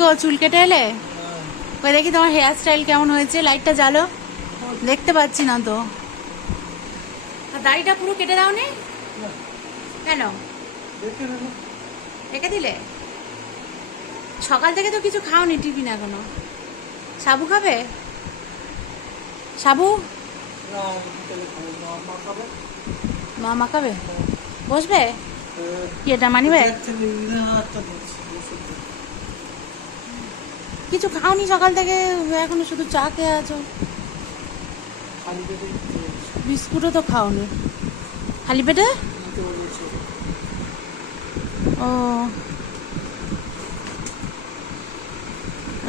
গো চুল কেটে এলে? ওই দেখি তোমার হেয়ার স্টাইল কেমন হয়েছে, লাইটটা জ্বালো, দেখতে পাচ্ছি না তো। আর দাড়িটা পুরো কেটে দাওনি কেন? রেখে দিলে? সকাল থেকে তো কিছু খাওনি, টিফিন এখনো। সাবু খাবে? সাবু মা মাখাবে? বসবে কি এটা মানিবে? কিছু খাওনি সকাল থেকে, এখনো শুধু চা খেয়ে আছো। বিস্কুটও তো খাওনি, খালি পেটে? ও,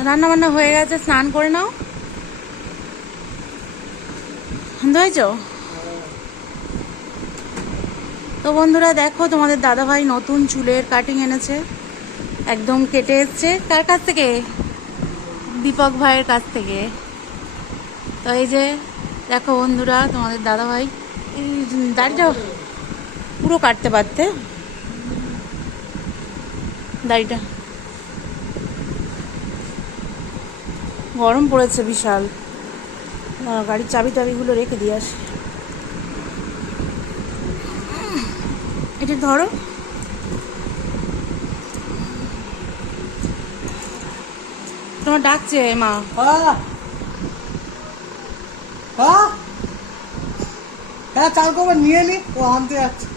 রান্না বান্না হয়ে গেছে, স্নান করে নাও। হয়েছ? তো বন্ধুরা দেখো, তোমাদের দাদাভাই নতুন চুলের কাটিং এনেছে, একদম কেটে এসছে। কার কাছ থেকে? দীপক ভাইয়ের কাছ থেকে। তো এই যে দেখো বন্ধুরা, তোমাদের দাদাভাই এই দাড়িটা পুরো কাটতে পারতে, দাড়িটা গরম পড়েছে বিশাল। গাড়ির চাবি টাবিগুলো রেখে দিয়ে আসি। এটা ধরো, তোমার ডাকছে মা। হ্যাঁ চাল কবে নিয়ে নি, ও আনতে যাচ্ছে।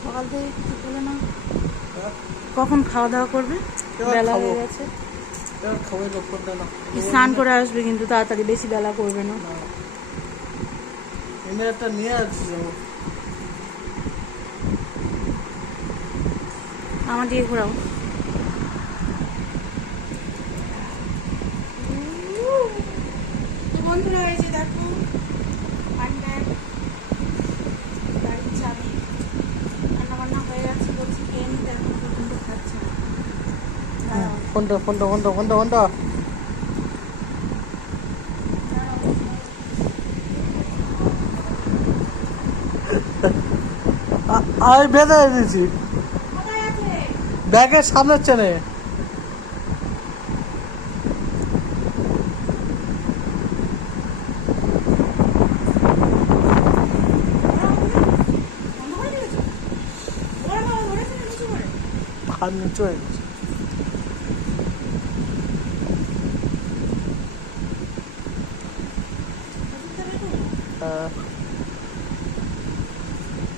সকাল থেকে কি বলে না, কখন খাওয়া দাওয়া করবে? বেলা হয়ে গেছে, স্নান করে আসবে কিন্তু তাড়াতাড়ি, বেশি বেলা করবে না। একটা নিয়ে আসছি আমার দিয়ে ঘোরাও। বন্ধুরা এই যে দেখো, গাড়ির চাবি, রান্না বান্না হয়ে গেছে, বলছি খেয়ে নিতে, এখন পর্যন্ত খাচ্ছে না। ফোনটা ফোনটা ফোনটা ফোনটা ফোনটা আমি বেঁধে দিয়েছি ব্যাগের সামনের চেনে। হাত নিচু হয়ে গেছে।